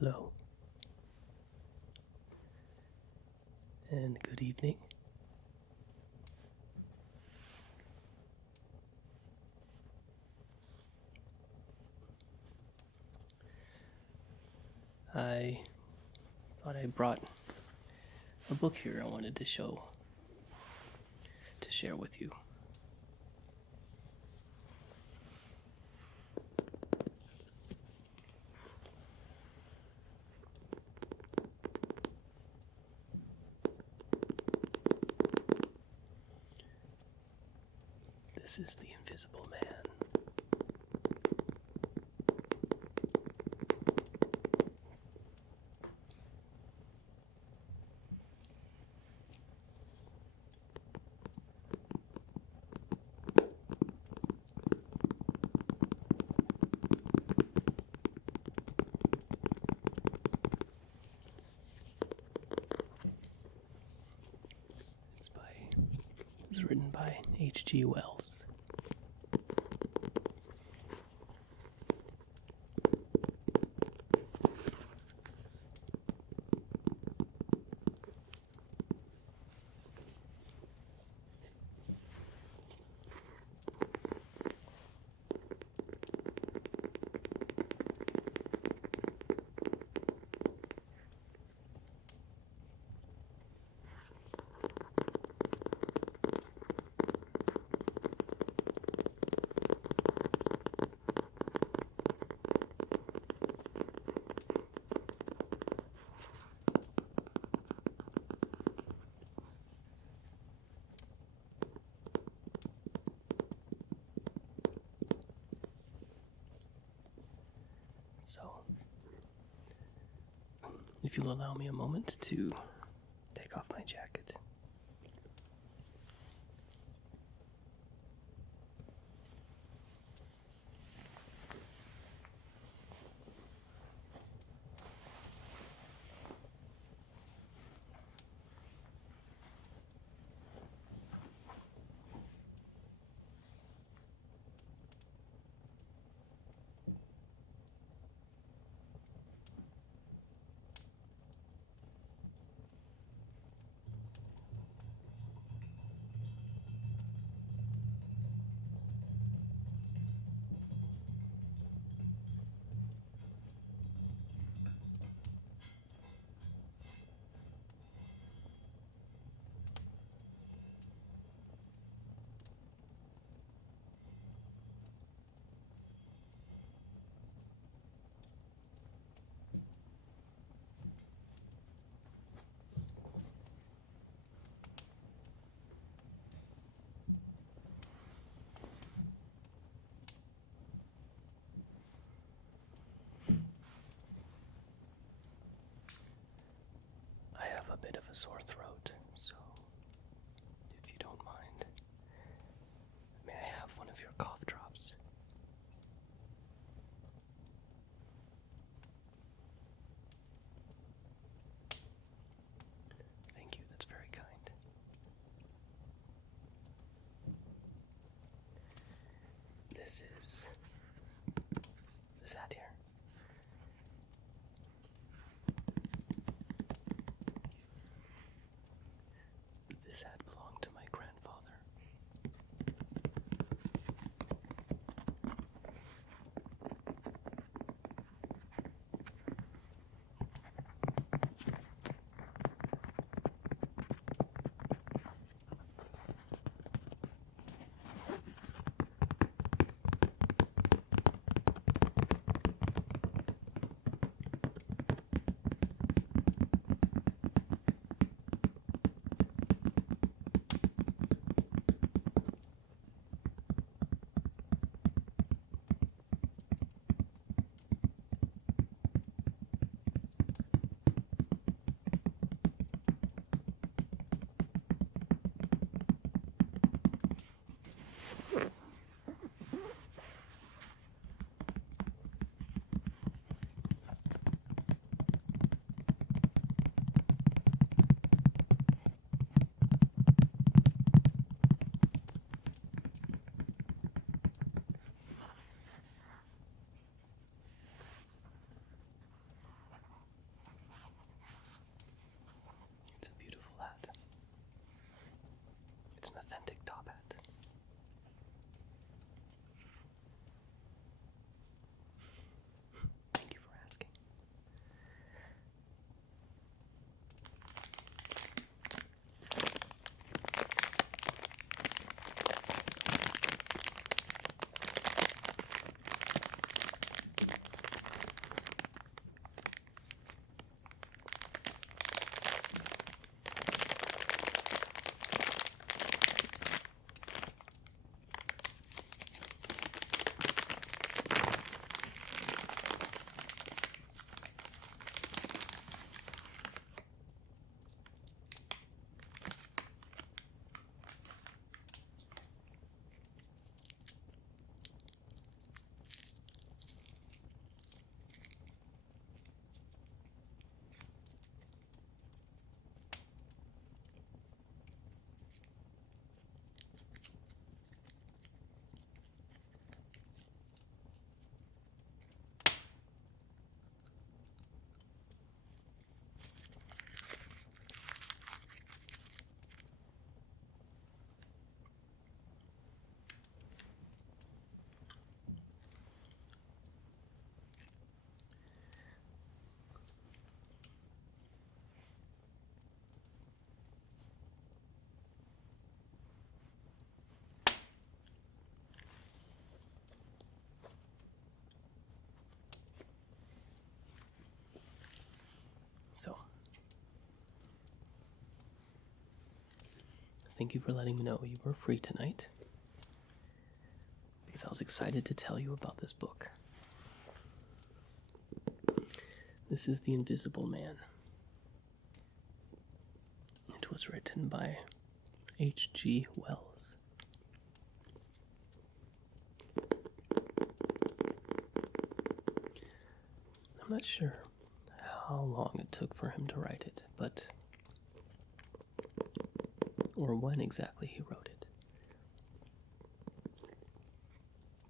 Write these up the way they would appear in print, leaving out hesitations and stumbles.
Hello, and good evening. I thought I brought a book here I wanted to share with you. This is The Invisible Man. It was written by H.G. Wells. So, if you'll allow me a moment to take off my jacket. I have a bit of a sore throat, so if you don't mind, may I have one of your cough drops? Thank you, that's very kind. This is this hat here. This hat belonged to my grandfather. thank you for letting me know you were free tonight, because I was excited to tell you about this book. This is The Invisible Man. It was written by H.G. Wells. I'm not sure how long it took for him to write it, or when exactly he wrote it.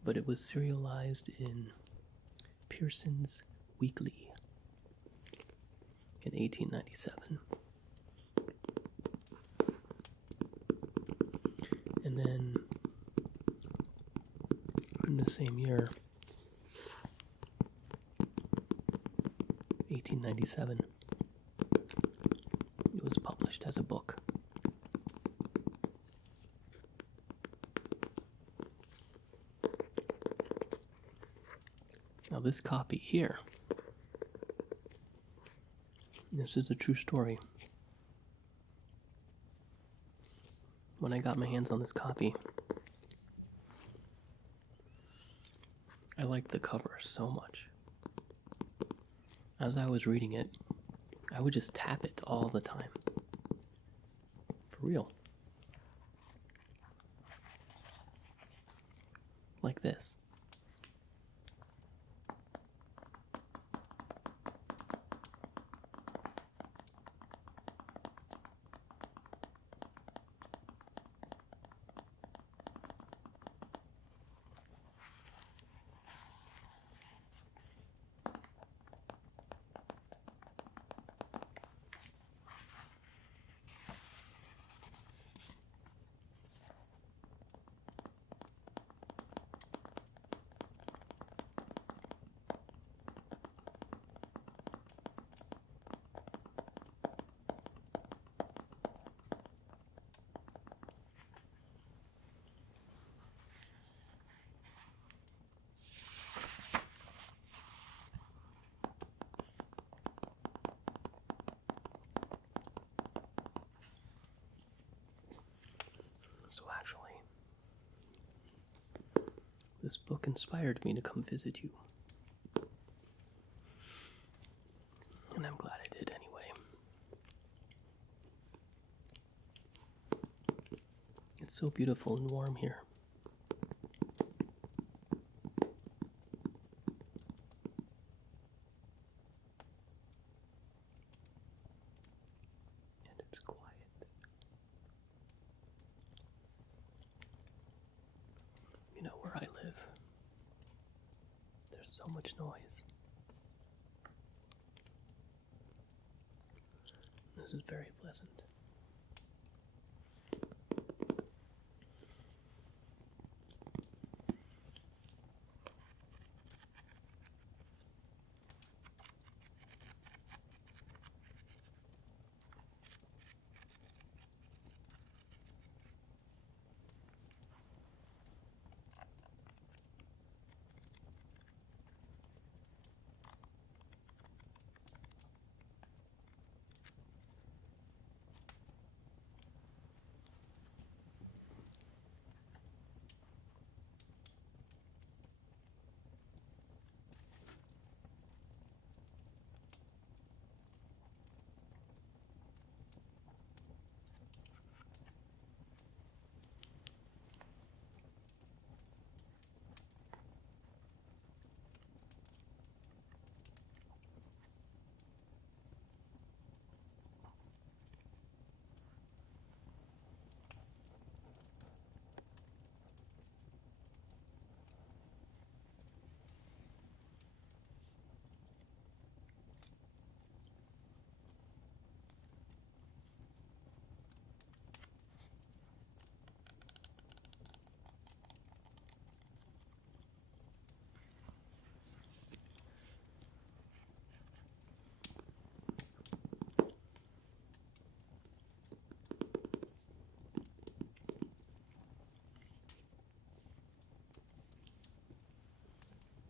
But it was serialized in Pearson's Weekly in 1897. And then in the same year, 1897, it was published as a book. Now this copy here, this is a true story. When I got my hands on this copy, I liked the cover so much. As I was reading it, I would just tap it all the time. For real. Like this. So actually, this book inspired me to come visit you. And I'm glad I did anyway. It's so beautiful and warm here. And it's quiet. You know, where I live, there's so much noise. This is very pleasant.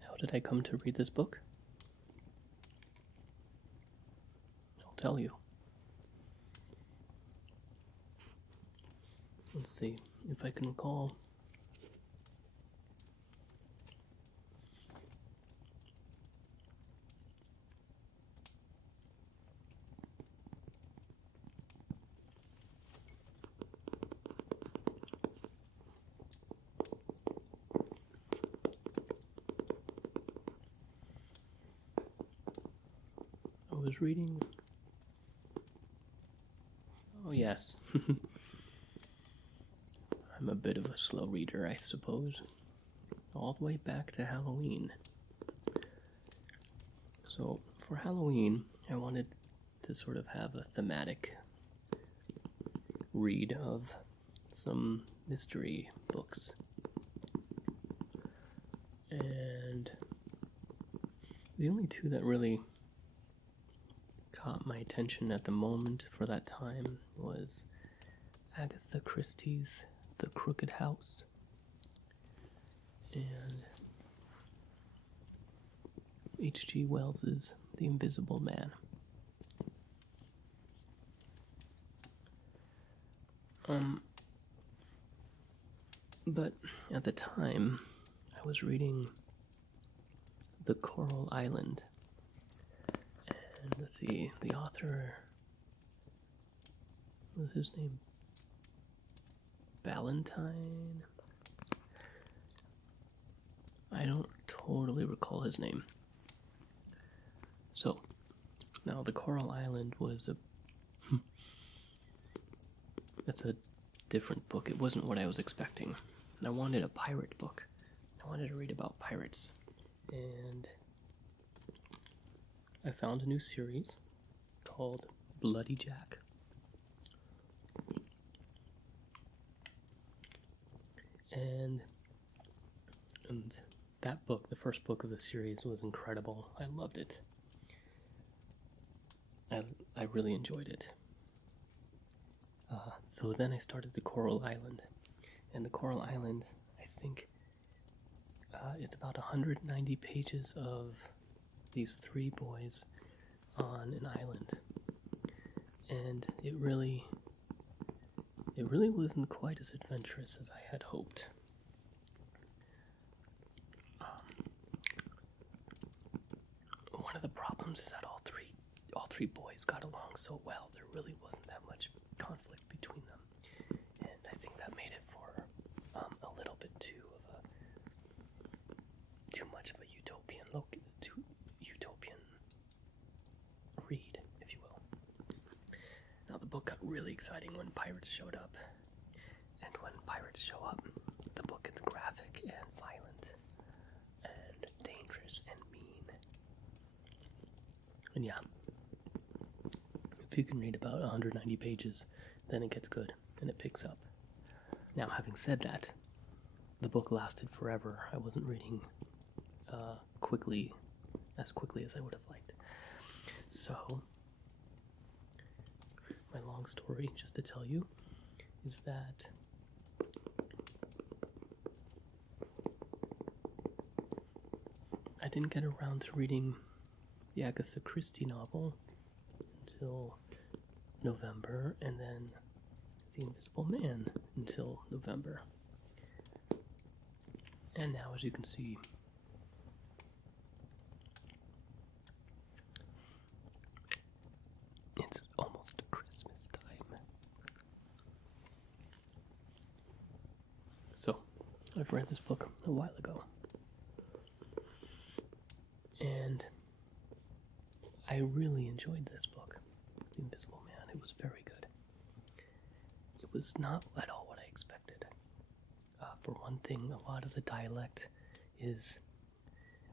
How did I come to read this book? I'll tell you. Let's see if I can recall. I was reading. Oh, yes. I'm a bit of a slow reader, I suppose. All the way back to Halloween. So, for Halloween, I wanted to sort of have a thematic read of some mystery books. And the only two that really caught my attention at the moment for that time was Agatha Christie's The Crooked House and H.G. Wells's The Invisible Man. But at the time, I was reading The Coral Island. And let's see, the author, what was his name? Valentine? I don't totally recall his name. So, now The Coral Island was that's a different book. It wasn't what I was expecting. I wanted a pirate book. I wanted to read about pirates. And I found a new series called Bloody Jack. And that book, the first book of the series, was incredible. I loved it. I really enjoyed it. So then I started The Coral Island. And The Coral Island, I think, it's about 190 pages of these three boys on an island. And it really wasn't quite as adventurous as I had hoped. One of the problems is that all three boys got along so well. There really wasn't that much conflict between them, and I think that made it for a little bit too much of a utopian read, if you will. Now the book got really exciting when pirates showed up, and when pirates show up, the book gets graphic and violent and dangerous and mean. And yeah, if you can read about 190 pages, then it gets good and it picks up. Now, having said that, the book lasted forever. I wasn't reading quickly as I would have liked. So, my long story, just to tell you, is that I didn't get around to reading the Agatha Christie novel until November, and then The Invisible Man until November. And now, as you can see, it's almost Christmas time. So, I've read this book a while ago, and I really enjoyed this book, The Invisible Man. It was very good. It was not at all what I expected. For one thing, a lot of the dialect is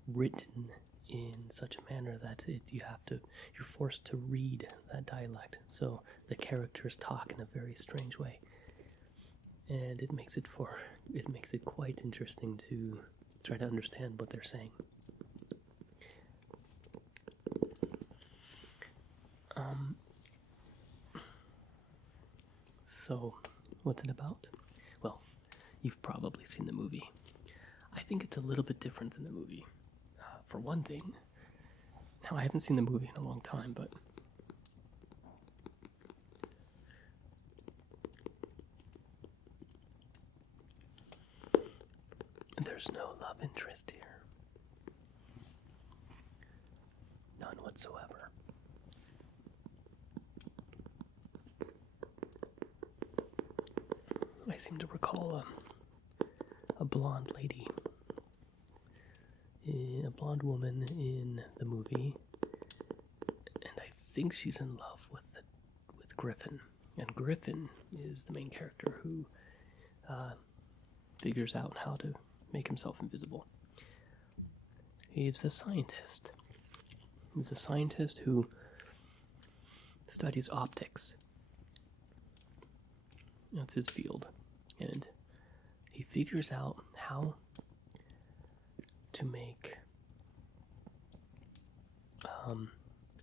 written in such a manner that you're forced to read that dialect. So the characters talk in a very strange way, and it makes it quite interesting to try to understand what they're saying. So, what's it about? Well, you've probably seen the movie. I think it's a little bit different than the movie. For one thing, now I haven't seen the movie in a long time, but There's no love interest here. None whatsoever. I seem to recall a blonde lady, a blonde woman in the movie, and I think she's in love with Griffin. And Griffin is the main character who figures out how to make himself invisible. He's a scientist. He's a scientist who studies optics. That's his field. And he figures out how to make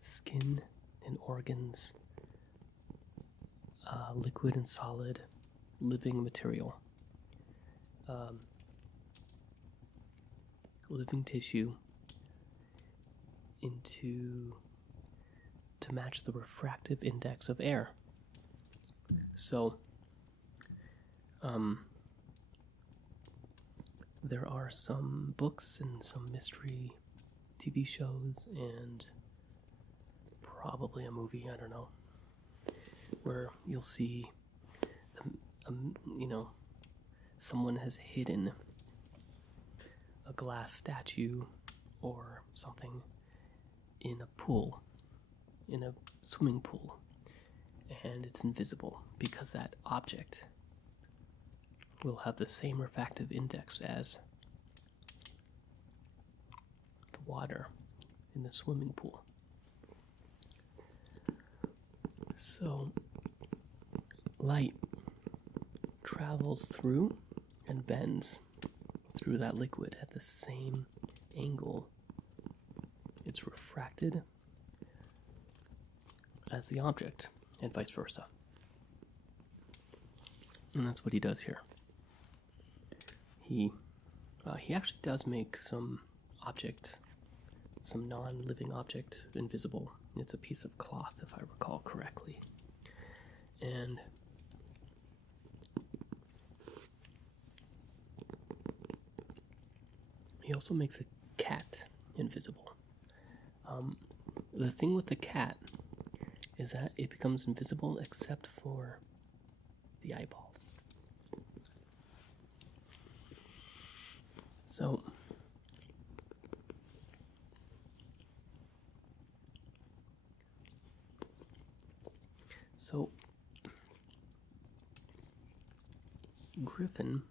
skin and organs, liquid and solid, living material, living tissue to match the refractive index of air. So, there are some books and some mystery TV shows and probably a movie, I don't know, where you'll see, someone has hidden a glass statue or something in a pool, in a swimming pool, and it's invisible because that object will have the same refractive index as the water in the swimming pool. So, light travels through and bends through that liquid at the same angle it's refracted as the object, and vice versa. And that's what he does here. He actually does make some non-living object invisible. It's a piece of cloth, if I recall correctly. And he also makes a cat invisible. The thing with the cat is that it becomes invisible except for the eyeballs. So Griffin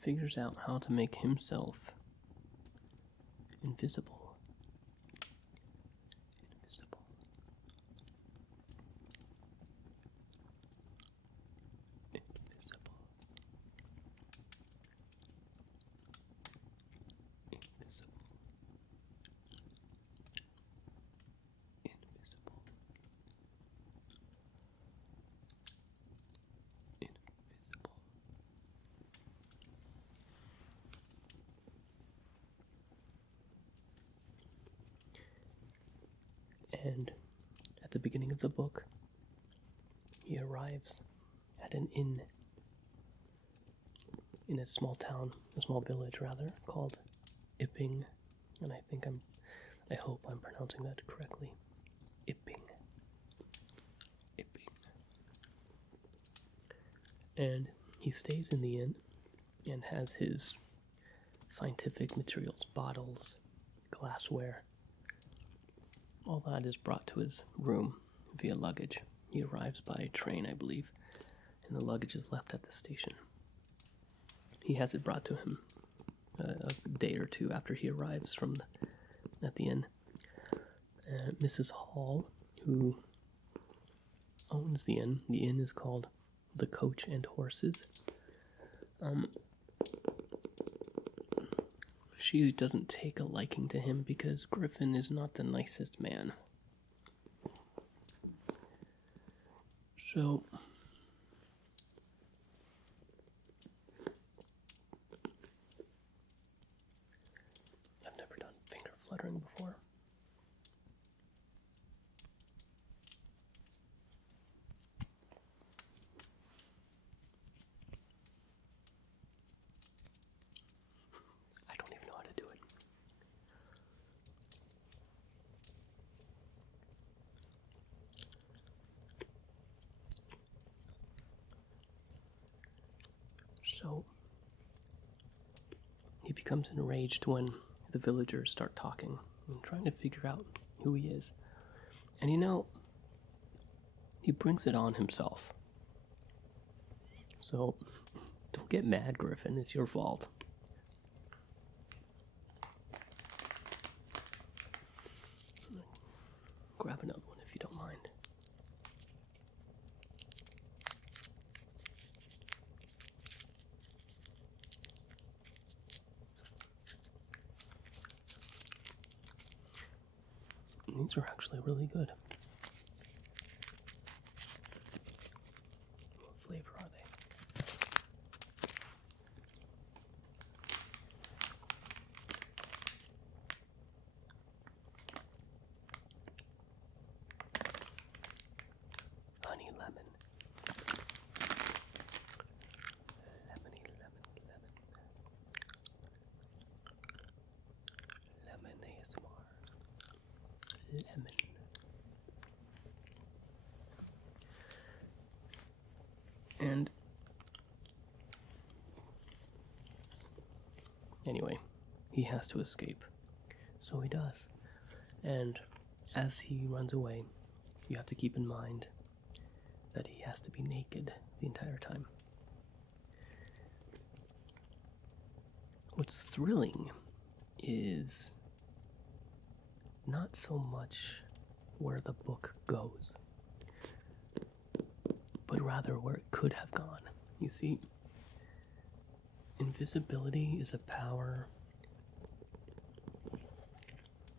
figures out how to make himself invisible. And at the beginning of the book, he arrives at an inn in a small town, a small village rather, called Ipping, and I hope I'm pronouncing that correctly. Ipping. And he stays in the inn and has his scientific materials, bottles, glassware. All that is brought to his room via luggage. He arrives by train, I believe, and the luggage is left at the station. He has it brought to him a day or two after he arrives at the inn. Mrs. Hall, who owns the inn is called the Coach and Horses. She doesn't take a liking to him because Griffin is not the nicest man. So, I've never done finger fluttering before. So he becomes enraged when the villagers start talking and trying to figure out who he is. And he brings it on himself. So don't get mad, Griffin. It's your fault. Grab another one if you don't mind. These are actually really good. What flavor are they? Honey lemon. Lemony lemon lemon. Lemon ASMR. Lemon. And anyway, he has to escape. So he does. And as he runs away, you have to keep in mind that he has to be naked the entire time. What's thrilling is not so much where the book goes, but rather where it could have gone. You see, invisibility is a power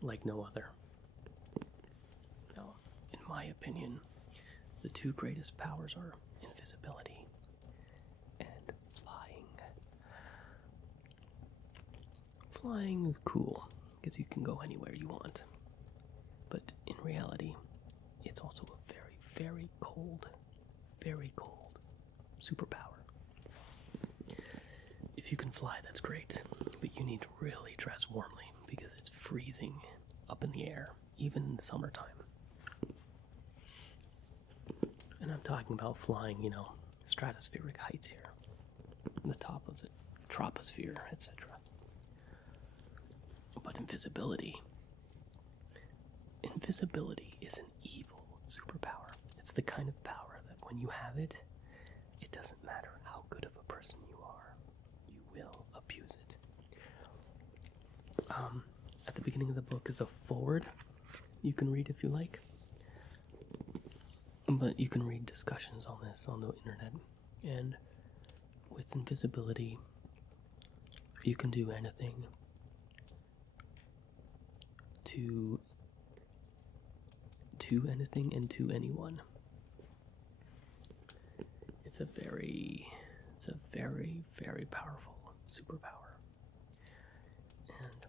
like no other. Now, in my opinion, the two greatest powers are invisibility and flying. Flying is cool, because you can go anywhere you want. But in reality, it's also a very, very cold superpower. If you can fly, that's great, but you need to really dress warmly because it's freezing up in the air, even in the summertime. And I'm talking about flying, stratospheric heights here, the top of the troposphere, etc. But invisibility is an evil superpower. It's the kind of power that when you have it, it doesn't matter how good of a person you are, you will abuse it. At the beginning of the book is a foreword you can read if you like. But you can read discussions on this on the internet. And with invisibility, you can do anything to anything and to anyone. It's a very, very powerful superpower. And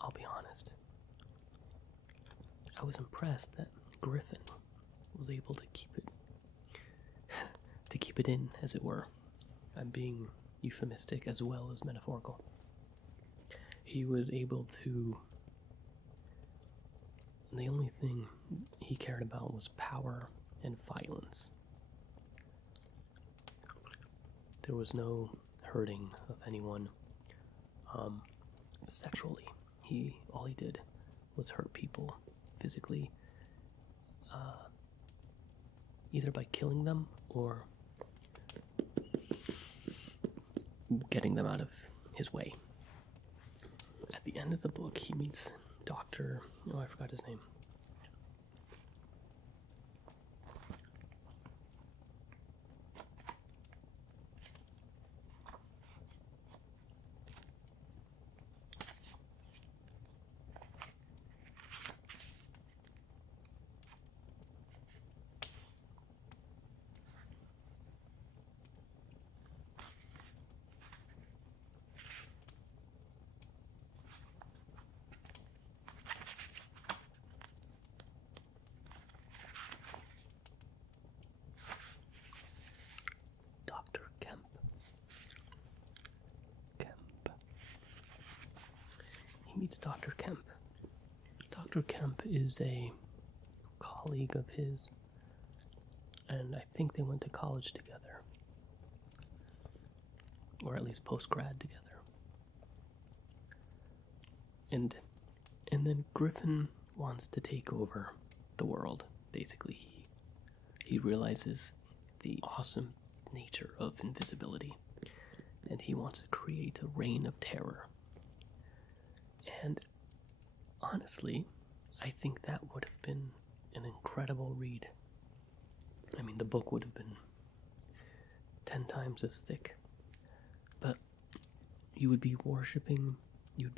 I'll be honest, I was impressed that Griffin was able to keep it in, as it were. I'm being euphemistic as well as metaphorical. He was able to. The only thing he cared about was power and violence. There was no hurting of anyone sexually. All he did was hurt people physically, either by killing them or getting them out of his way. At the end of the book, he meets Dr. I forgot his name. Meets Dr. Kemp. Dr. Kemp is a colleague of his, and I think they went to college together. or at least post-grad together. And then Griffin wants to take over the world. Basically, he realizes the awesome nature of invisibility, and he wants to create a reign of terror. And honestly, I think that would have been an incredible read. I mean, the book would have been 10 times as thick, but you would be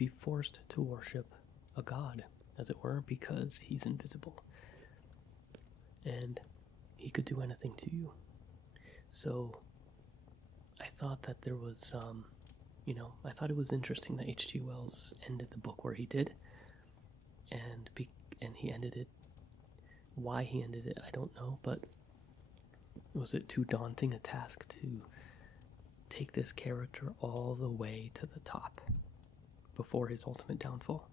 forced to worship a god, as it were, because he's invisible. And he could do anything to you. So I thought that there was, I thought it was interesting that H.G. Wells ended the book where he did, and he ended it. Why he ended it, I don't know, but was it too daunting a task to take this character all the way to the top before his ultimate downfall?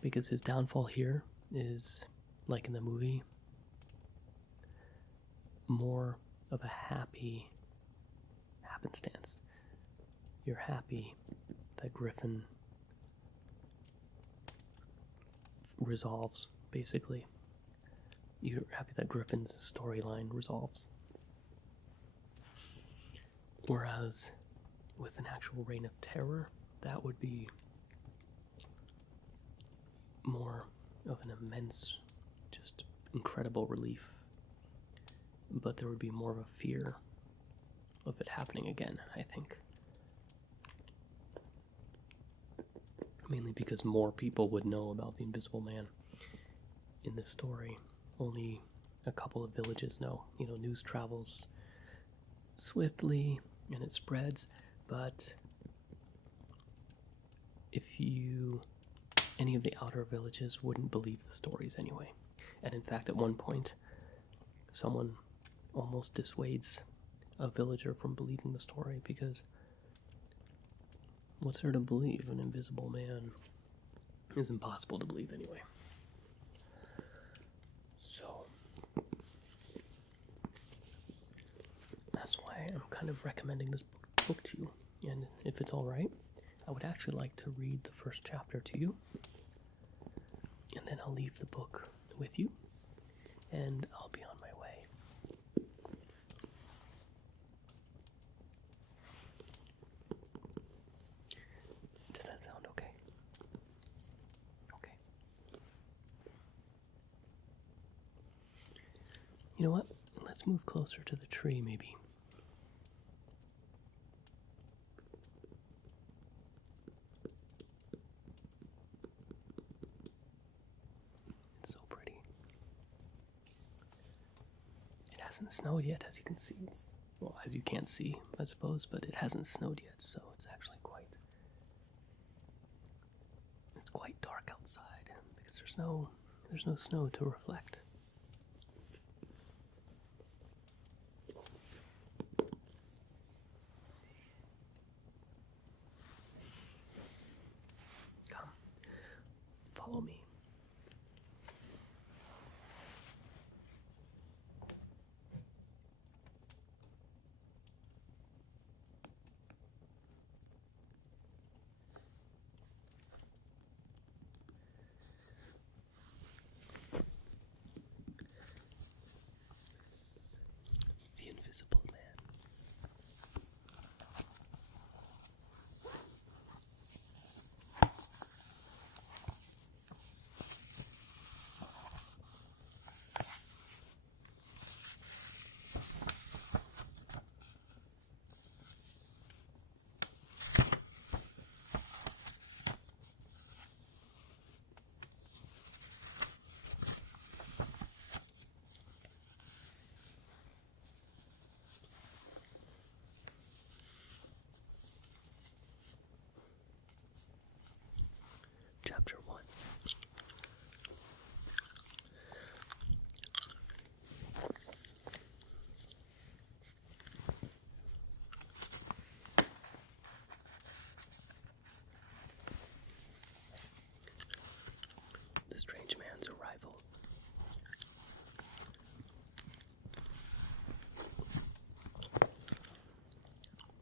Because his downfall here is, like in the movie, more of a happy happenstance. You're happy that Griffin resolves, basically. You're happy that Griffin's storyline resolves. Whereas with an actual reign of terror, that would be more of an immense, just incredible relief. But there would be more of a fear of it happening again, I think. Mainly because more people would know about the Invisible Man in this story. Only a couple of villages know. News travels swiftly and it spreads, but any of the outer villages wouldn't believe the stories anyway. And in fact, at one point, someone almost dissuades a villager from believing the story, because what's there to believe? An invisible man is impossible to believe anyway. So that's why I'm kind of recommending this book to you. And if it's alright, I would actually like to read the first chapter to you, and then I'll leave the book with you, and I'll be on my way. Does that sound okay? Okay. You know what? Let's move closer to the tree, maybe. It's so pretty. It hasn't snowed yet, as you can see. As you can't see, I suppose, but it hasn't snowed yet, so it's actually quite dark outside, because there's no snow to reflect. Come, follow me.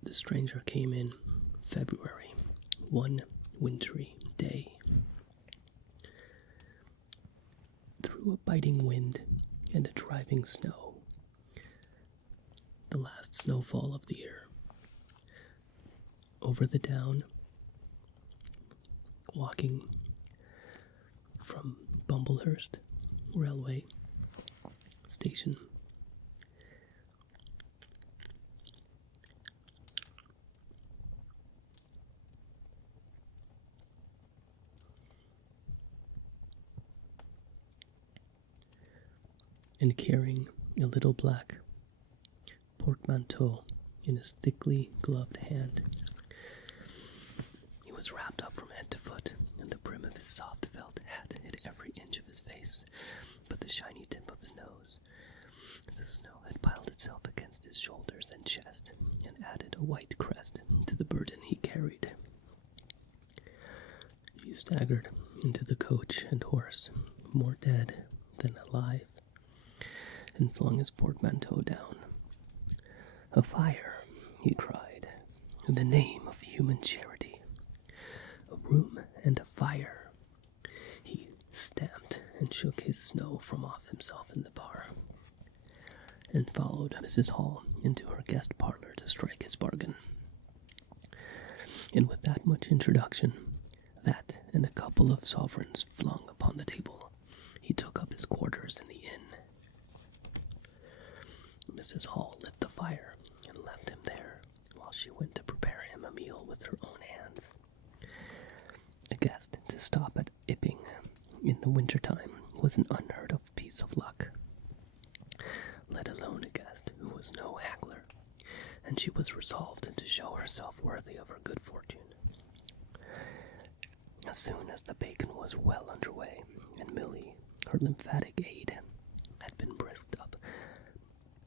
The stranger came in February, one wintry day. Through a biting wind and a driving snow, the last snowfall of the year. Over the down, walking from Bumblehurst Railway Station. And carrying a little black portmanteau in his thickly gloved hand. He was wrapped up from head to foot, and the brim of his soft felt hat hid every inch of his face, but the shiny tip of his nose. The snow had piled itself against his shoulders and chest, and added a white crest to the burden he carried. He staggered into the coach and horse, more dead than alive, and flung his portmanteau down. "A fire," he cried, "in the name of human charity. A room and a fire." He stamped and shook his snow from off himself in the bar, and followed Mrs. Hall into her guest parlor to strike his bargain. And with that much introduction, that and a couple of sovereigns flung upon the table, he took up his quarters in the inn. Mrs. Hall lit the fire and left him there while she went to prepare him a meal with her own hands. A guest to stop at Ipping in the winter-time was an unheard-of piece of luck, let alone a guest who was no haggler, and she was resolved to show herself worthy of her good fortune. As soon as the bacon was well under way, and Millie, her lymphatic aid, had been brisked up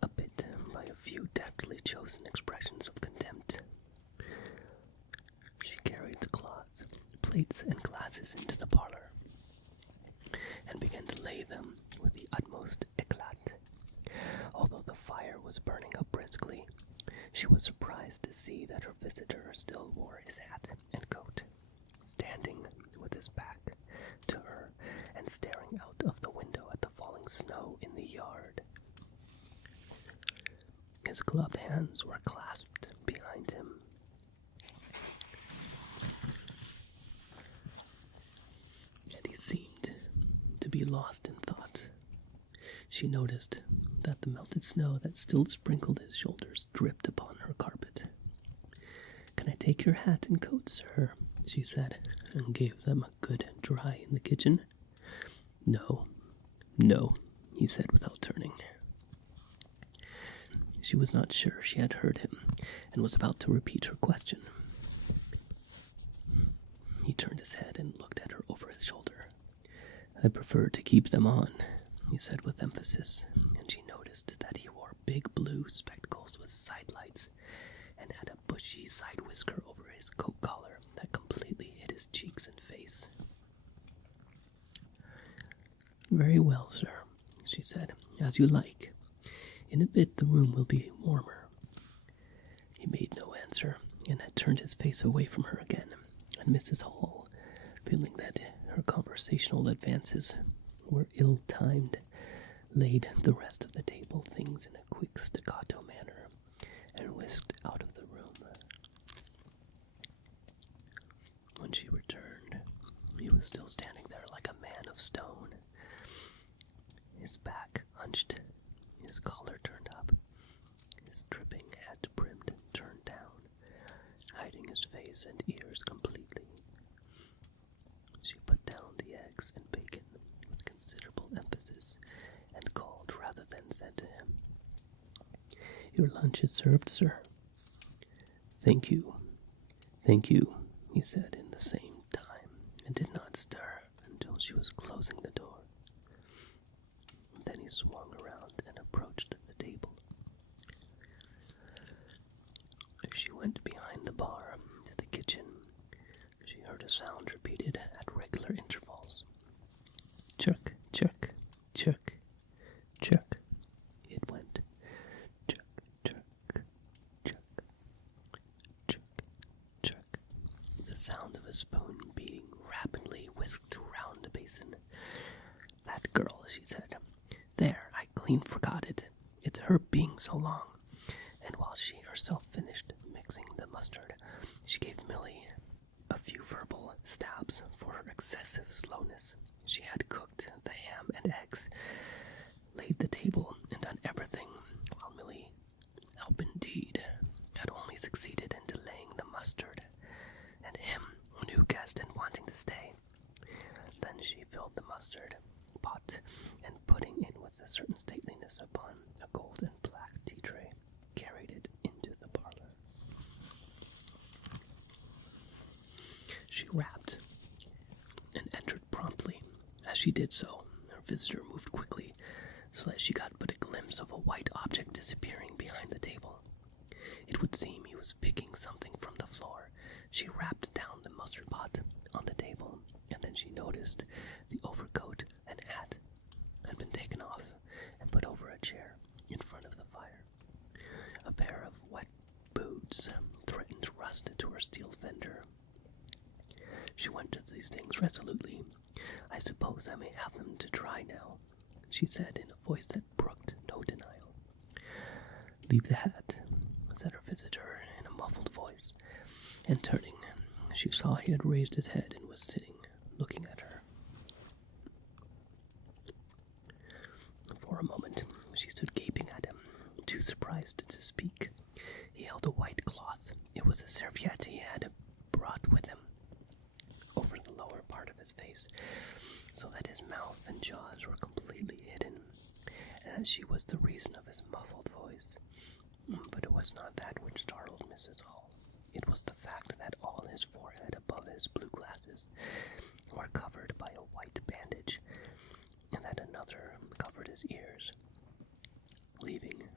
a bit by a few deftly chosen expressions of contempt, she carried the cloth, plates, and glasses into the parlor, and began to lay them with the utmost eclat. Although the fire was burning up briskly, she was surprised to see that her visitor still wore his hat and coat, standing with his back to her and staring out of the window at the falling snow in the yard. His gloved hands were clasped behind him. And he seemed to be lost in thought. She noticed that the melted snow that still sprinkled his shoulders dripped upon her carpet. "Can I take your hat and coat, sir?" she said, and gave them a good dry in the kitchen. No, he said without turning. She was not sure she had heard him, and was about to repeat her question. He turned his head and looked at her over his shoulder. "I prefer to keep them on," he said with emphasis, and she noticed that he wore big blue spectacles with side lights, and had a bushy side whisker over his coat collar that completely hid his cheeks and face. "Very well, sir," she said, "as you like. In a bit the room will be warmer." He made no answer, and had turned his face away from her again, and Mrs. Hall, feeling that her conversational advances were ill-timed, laid the rest of the table things in a quick staccato manner, and whisked out of the room. When she returned, he was still standing there like a man of stone, his back hunched, his collar turned up, his dripping hat brimmed and turned down, hiding his face and ears completely. She put down the eggs and bacon with considerable emphasis, and called rather than said to him, "Your lunch is served, sir." Thank you," he said in the same time, and did not stir until she was closing the door. Then he swung around and approached the table. She went behind the bar to the kitchen. She heard a sound repeated at regular intervals. Chirk, chirk, chirk, chirk. It went chirk, chirk, chirk. sound of a spoon being rapidly whisked around a basin. "That girl," she said. "There, I clean forgot it. It's her being so long." And while she herself finished mixing the mustard, she gave Millie a few verbal stabs for her excessive slowness. She had cooked the ham and eggs, laid the table, and done everything, while Millie, help indeed, had only succeeded in delaying the mustard, and him, a new guest and wanting to stay. Then she filled the mustard pot, and putting it with a certain stateliness upon a gold and black tea tray, carried it into the parlor. She rapped and entered promptly. As she did so, her visitor moved quickly, so that she got but a glimpse of a white object disappearing behind the table. It would seem he was picking something from the floor. She rapped down the mustard pot on the table, and then she noticed the overcoat and hat had been taken off and put over a chair in front of the fire. A pair of wet boots threatened rust to her steel fender. She went to these things resolutely. "I suppose I may have them to dry now," she said in a voice that brooked no denial. "Leave the hat," said her visitor in a muffled voice, and turning, she saw he had raised his head and was sitting, looking at her. For a moment, she stood gaping at him, too surprised to speak. He held a white cloth. It was a serviette he had brought with him over the lower part of his face, so that his mouth and jaws were completely hidden, and that she was the reason of his muffled voice. But it was not that which startled Mrs. Hall. It was the fact that all his forehead above his blue glasses were covered by a white bandage, and that another covered his ears, leaving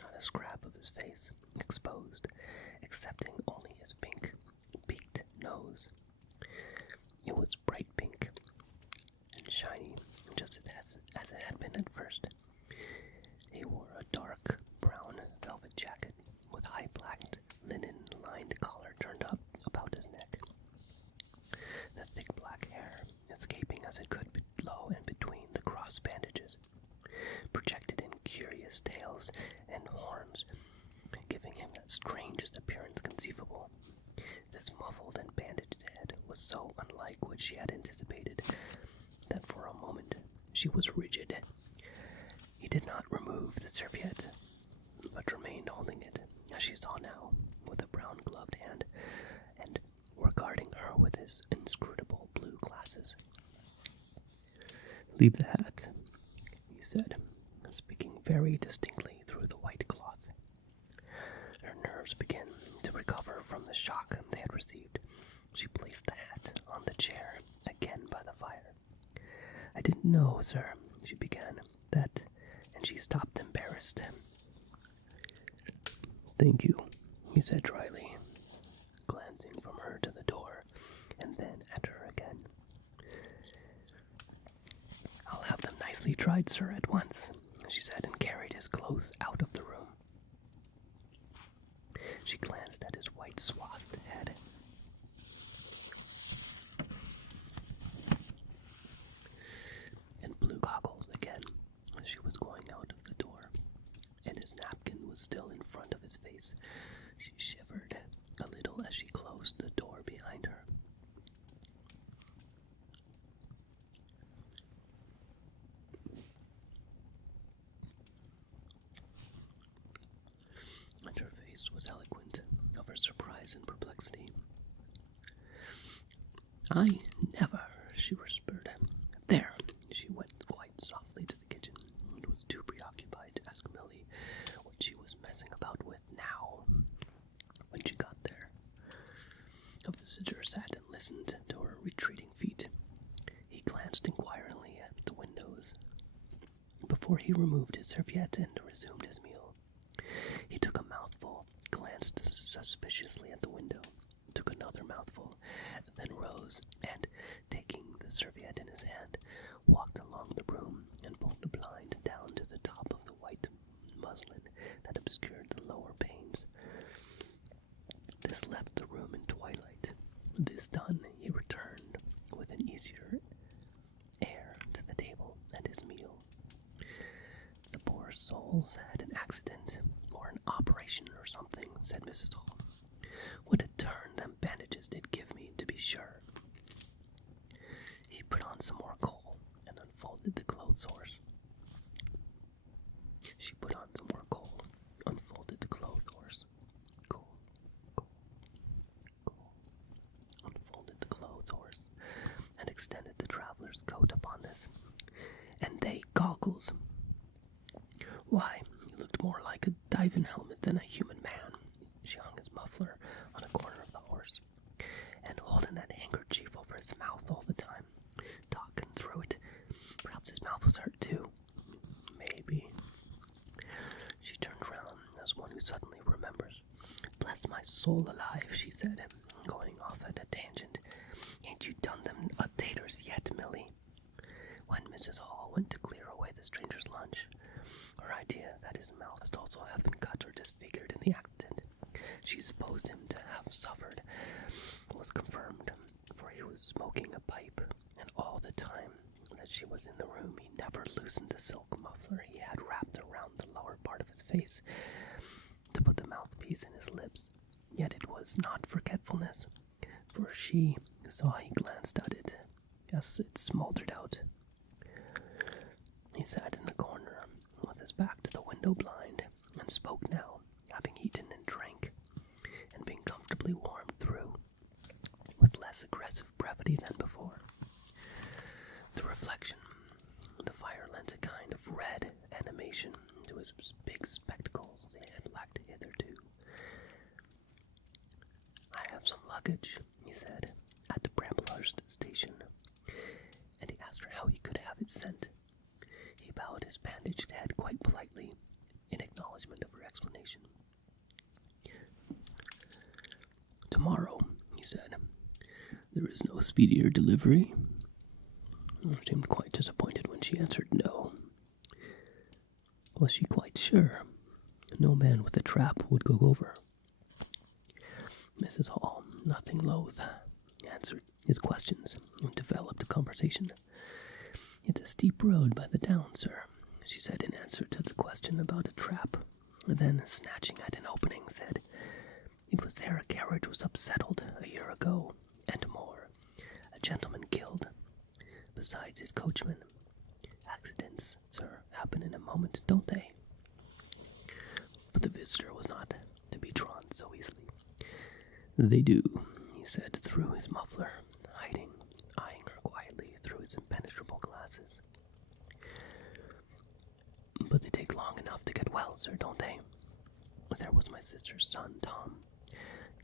not a scrap of his face exposed, excepting only his pink, beaked nose. It was bright pink and shiny, just as it had been at first. He wore a dark brown velvet jacket with high black linen-lined collar turned up about his neck. The thick black hair, escaping as it could below and between the cross bandages, projected in curious tails and horns, giving him that strangest appearance conceivable. This muffled and bandaged head was so unlike what she had anticipated that for a moment she was rigid. He did not remove the serviette, but remained holding it, as she saw now, with a brown-gloved hand, and regarding her with his inscrutable blue glasses. "Leave the hat," he said, speaking very distinctly through the white cloth. Her nerves began to recover from the shock they had received. She placed the hat on the chair, again by the fire. "I didn't know, sir," she began, "that..." and she stopped embarrassed. "Thank you," he said dryly, glancing from her to the door, and then at her again. "I'll have them nicely dried, sir, at once," she said, and carried his clothes out of the room. She glanced at his white swathed head. And blue goggles again as she was going out of the door, and his napkin was still in front of his face. She shivered a little as she closed the door behind her. And her face was eloquent of her surprise and perplexity. "I never," she whispered. "There." She went quite softly to the kitchen, and was too preoccupied to ask Millie what she was messing about with now. When she got there, a visitor sat and listened to her retreating feet. He glanced inquiringly at the windows before he removed his serviette and resumed his meal. He took a mouthful, glanced suspiciously at the window, took another mouthful, then rose, and, taking the serviette in his hand, walked along the room and pulled the blind down to the top of the white muslin that obscured the lower panes. This left the room in twilight, This done, he returned with an easier air to the table and his meal. The poor souls had an accident or an operation or something, said Mrs. Hall. What a turn them bandages did give me, to be sure. He put on some more coal and unfolded the clothes horse. She put on some more coal, unfolded the clothes horse. Coal, coal, coal. Unfolded the clothes horse and extended the traveler's coat upon this. And they goggles. Why, he looked more like a diving helmet than a human man. She hung his muffler on a corner of the horse, and holding that handkerchief over his mouth all the time, talking through it. Perhaps his mouth was hurt too. Maybe. She turned round as one who suddenly remembers. Bless my soul alive, she said, going off at a tangent. Ain't you done them taters yet, Millie? When Mrs. Hall went to clear away the stranger's lunch, her idea that his mouth must also have been cut or disfigured in the accident she supposed him to have suffered was confirmed, for he was smoking a pipe, and all the time that she was in the room he never loosened the silk muffler he had wrapped around the lower part of his face to put the mouthpiece in his lips. Yet it was not forgetfulness, for she saw he glanced at it as it smoldered out. He sat in the corner with his back to the window blind and spoke now, having eaten and drank and being comfortably warmed through, with less aggressive brevity than before. The reflection, the fire lent a kind of red animation to his big spectacles they had lacked hitherto. I have some luggage, he said, at the Bramblehurst station, and he asked her how he could have it sent. He bowed his bandaged head quite politely in acknowledgement of her explanation. Tomorrow, he said. There is no speedier delivery. He seemed quite disappointed when she answered no. Was she quite sure? No man with a trap would go over. Mrs. Hall, nothing loath, answered his questions and developed a conversation. It's a steep road by the down, sir, she said in answer to the question about a trap. Then, snatching at an opening, said, It was there a carriage was upsettled a year ago, and more. A gentleman killed, besides his coachman. Accidents, sir, happen in a moment, don't they? But the visitor was not to be drawn so easily. They do, he said through his muffler, eyeing her quietly through his impenetrable glasses. But they take long enough to get well, sir, don't they? There was my sister's son, Tom.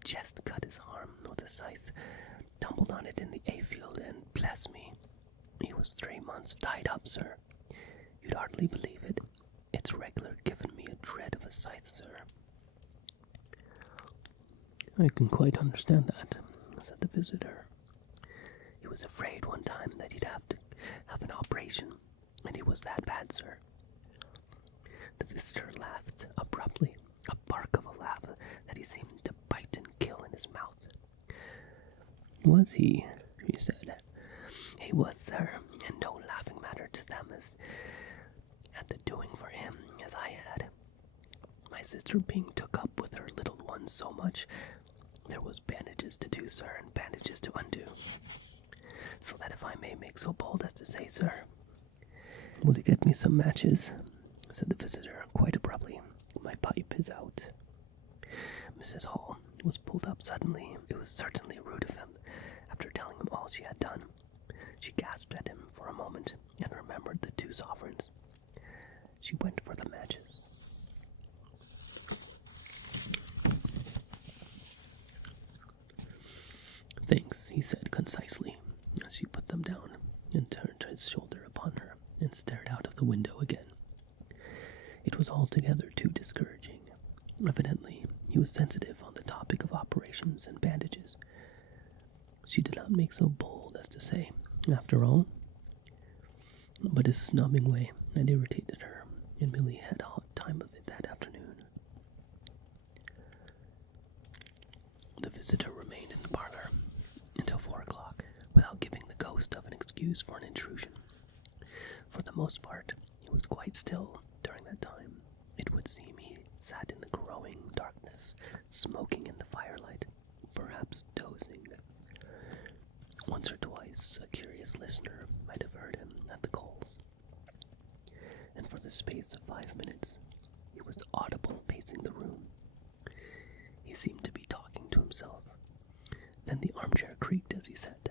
Just cut his arm with a scythe, tumbled on it in the hayfield, and bless me, he was 3 months tied up, sir. You'd hardly believe it. It's regular given me a dread of a scythe, sir. I can quite understand that, said the visitor. He was afraid one time that he'd have to have an operation, and he was that bad, sir. The visitor laughed abruptly, a bark of a laugh that he seemed to bite and kill in his mouth. Was he? He said. He was, sir, and no laughing matter to them as had the doing for him as I had. My sister being took up with her little one so much, there was bandages to do, sir, and bandages to undo. So that if I may make so bold as to say, sir, will you get me some matches? Said the visitor quite abruptly. My pipe is out. Mrs. Hall was pulled up suddenly. It was certainly rude of him. After telling him all she had done, she gasped at him for a moment and remembered the 2 sovereigns. She went for the matches. Thanks, he said concisely, as she put them down and turned his shoulder upon her and stared out of the window again. It was altogether too discouraging. Evidently, he was sensitive on the topic of operations and bandages. She did not make so bold as to say, after all, but his snubbing way had irritated her, and Millie had a hot time of it that afternoon. The visitor remained in the parlor, ghost of an excuse for an intrusion. For the most part, he was quite still during that time. It would seem he sat in the growing darkness, smoking in the firelight, perhaps dozing. Once or twice, a curious listener might have heard him at the coals. And for the space of 5 minutes, he was audible pacing the room. He seemed to be talking to himself. Then the armchair creaked as he sat